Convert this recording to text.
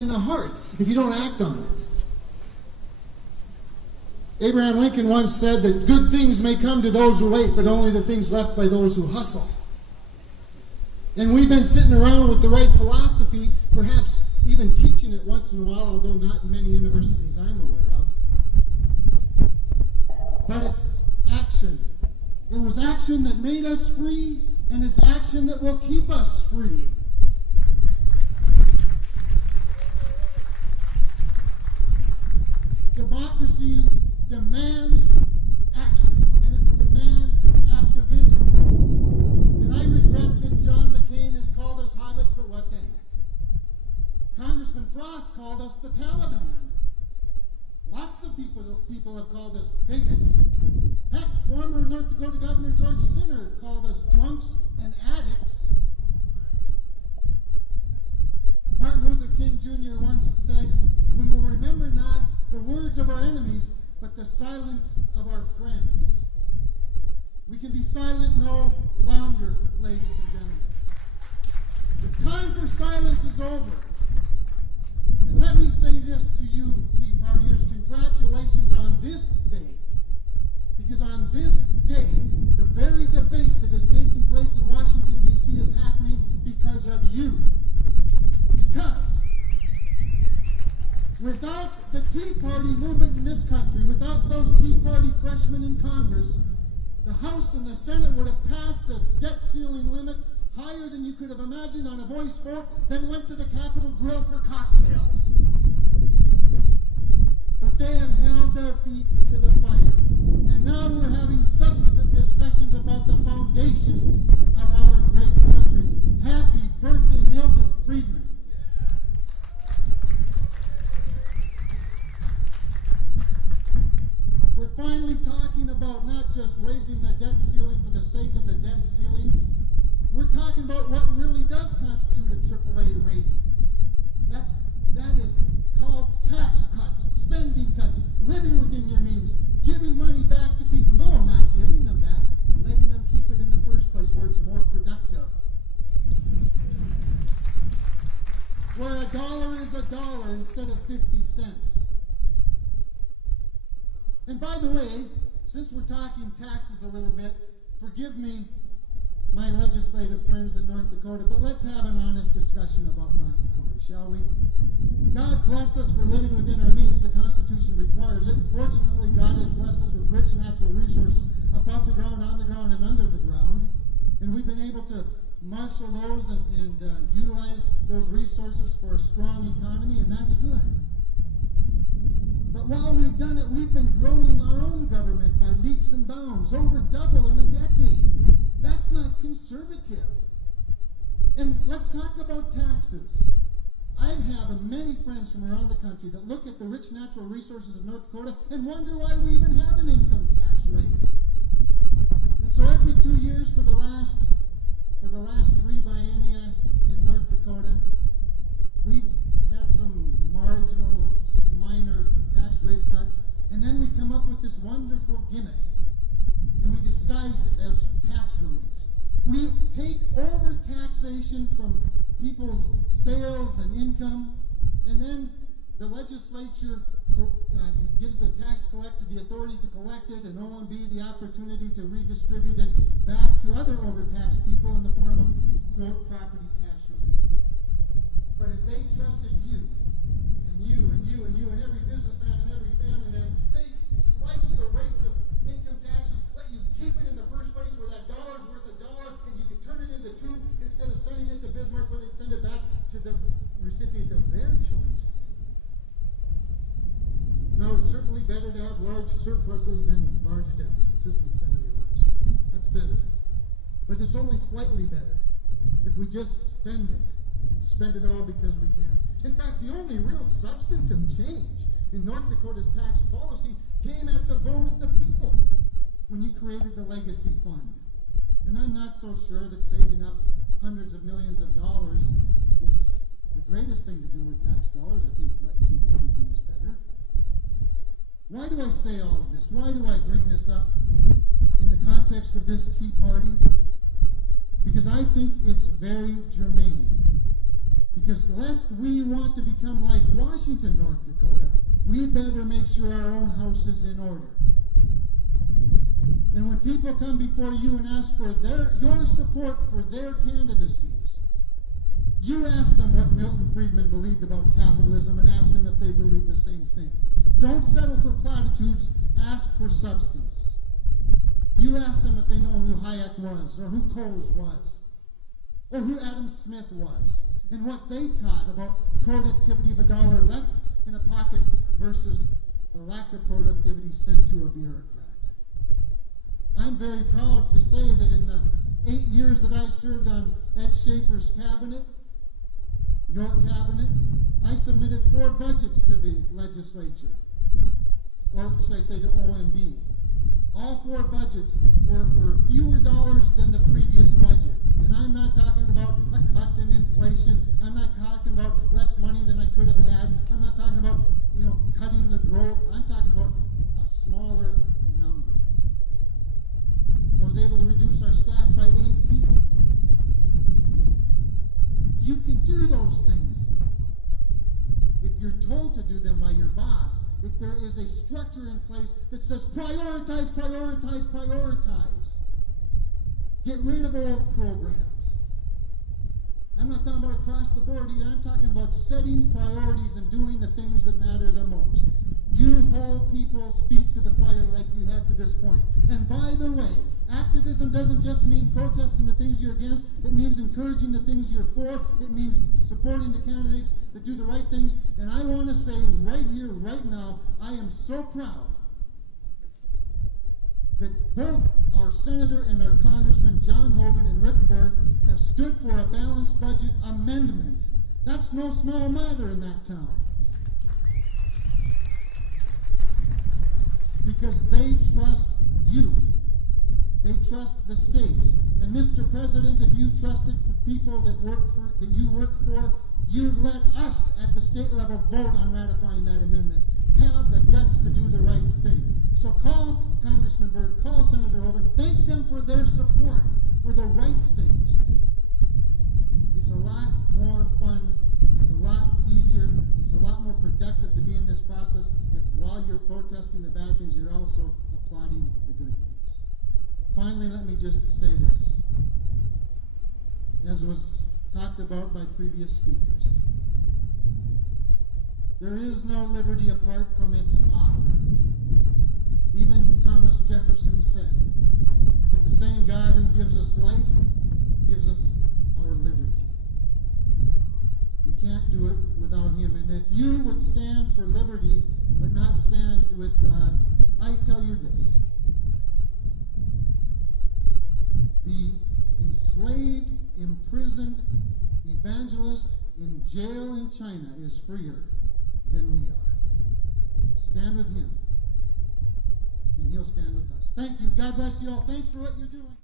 in the heart if you don't act on it. Abraham Lincoln once said that good things may come to those who wait, but only the things left by those who hustle. And we've been sitting around with the right philosophy, perhaps even teaching it once in a while, although not in many universities I'm aware of. But it's action. It was action that made us free, and it's action that will keep us free. Democracy demands action, and it demands activism. And I regret that John McCain has called us hobbits, but what the heck? Congressman Frost called us the Taliban. Lots of people have called us bigots. Heck, former North Dakota Governor George Sinner called us drunks and addicts. Martin Luther King Jr. once said, "We will remember not the words of our enemies, but the silence of our friends." We can be silent no longer, ladies and gentlemen. The time for silence is over. And let me say this to you, Tea Partiers, congratulations on this day. Because on this day, the very debate that is taking place in Washington, D.C. is happening because of you. Because without the Tea Party movement in this country, without those Tea Party freshmen in Congress, the House and the Senate would have passed a debt ceiling limit higher than you could have imagined on a voice vote, then went to the Capitol Grill for cocktails. But they have held their feet to the fire. And now we're having substantive discussions about the foundations of our great country. Happy birthday, Milton Friedman. We're finally talking about not just raising the debt ceiling for the sake of the debt ceiling. We're talking about what really does constitute a AAA rating. That is called tax cuts, spending cuts, living within your means, giving money back to people. No, not giving them back, letting them keep it in the first place where it's more productive. Where a dollar is a dollar instead of 50 cents. And by the way, since we're talking taxes a little bit, forgive me, my legislative friends in North Dakota, but let's have an honest discussion about North Dakota, shall we? God bless us for living within our means. The Constitution requires it. Fortunately, God has blessed us with rich natural resources above the ground, on the ground, and under the ground. And we've been able to marshal those and utilize those resources for a strong economy, and that's good. But while we've done it, we've been growing our own government by leaps and bounds, over double in a decade. That's not conservative. And let's talk about taxes. I have many friends from around the country that look at the rich natural resources of North Dakota and wonder why we even have an income tax rate. And so every 2 years for the last 3 biennia in North Dakota, we've had some marginal, minor tax rate cuts, and then we come up with this wonderful gimmick, and we disguise it as tax relief. We take over taxation from people's sales and income, and then the legislature gives the tax collector the authority to collect it, and OMB the opportunity to redistribute it back to other overtaxed people in the form of, quote, property tax relief. But if they trusted you, and you, and you, and you, and every businessman and every family man, they slice the rates of income taxes, let you keep it in the first place where that dollar's worth $1, and you can turn it into 2 instead of sending it to Bismarck where they send it back to the recipient of their choice. Now, it's certainly better to have large surpluses than large deficits, isn't it, Senator Much? That's better. But it's only slightly better if we just spend it, and spend it all because we can. In fact, the only real substantive change in North Dakota's tax policy came at the vote of the people when you created the Legacy Fund. And I'm not so sure that saving up hundreds of millions of dollars is the greatest thing to do with tax dollars. I think letting people keep is better. Why do I say all of this? Why do I bring this up in the context of this Tea Party? Because I think it's very germane. Because lest we want to become like Washington, North Dakota, we better make sure our own house is in order. And when people come before you and ask for your support for their candidacies, you ask them what Milton Friedman believed about capitalism and ask them if they believe the same thing. Don't settle for platitudes, ask for substance. You ask them if they know who Hayek was, or who Coase was, or who Adam Smith was, and what they taught about productivity of $1 left in a pocket versus the lack of productivity sent to a bureaucrat. I'm very proud to say that in the 8 years that I served on Ed Schaefer's cabinet, your cabinet, I submitted 4 budgets to the legislature, or should I say to OMB. All 4 budgets were for fewer dollars than the previous budget. And I'm not talking about a cut in inflation. I'm not talking about less money than I could have had. I'm not talking about, cutting the growth. I'm talking about a smaller number. I was able to reduce our staff by 8 people. You can do those things if you're told to do them by your boss. If there is a structure in place that says prioritize, prioritize, prioritize. Get rid of old programs. I'm not talking about across the board either. I'm talking about setting priorities and doing the things that matter the most. You hold people's feet to the fire like you have to this point. And by the way, activism doesn't just mean protesting the things you're against. It means encouraging the things you're for. It means supporting the candidates that do the right things. And I want to say right here, right now, I am so proud that both our Senator and our Congressman, John Hoeven and Rick Berg, have stood for a balanced budget amendment. That's no small matter in that town. Because they trust you. They trust the states. And Mr. President, if you trusted the people that you work for, you'd let us at the state level vote on ratifying that amendment. Have the guts to do the right thing. So call Congressman Berg, call Senator Hoeven, thank them for their support for the right things. It's a lot more fun, it's a lot easier, it's a lot more productive to be in this process if while you're protesting the bad things, you're also applauding the good things. Finally, let me just say this. As was talked about by previous speakers, there is no liberty apart from its author. Even Thomas Jefferson said that the same God who gives us life gives us our liberty. We can't do it without him. And if you would stand for liberty but not stand with God, I tell you this. The enslaved, imprisoned evangelist in jail in China is freer than we are. Stand with him, and he'll stand with us. Thank you. God bless you all. Thanks for what you're doing.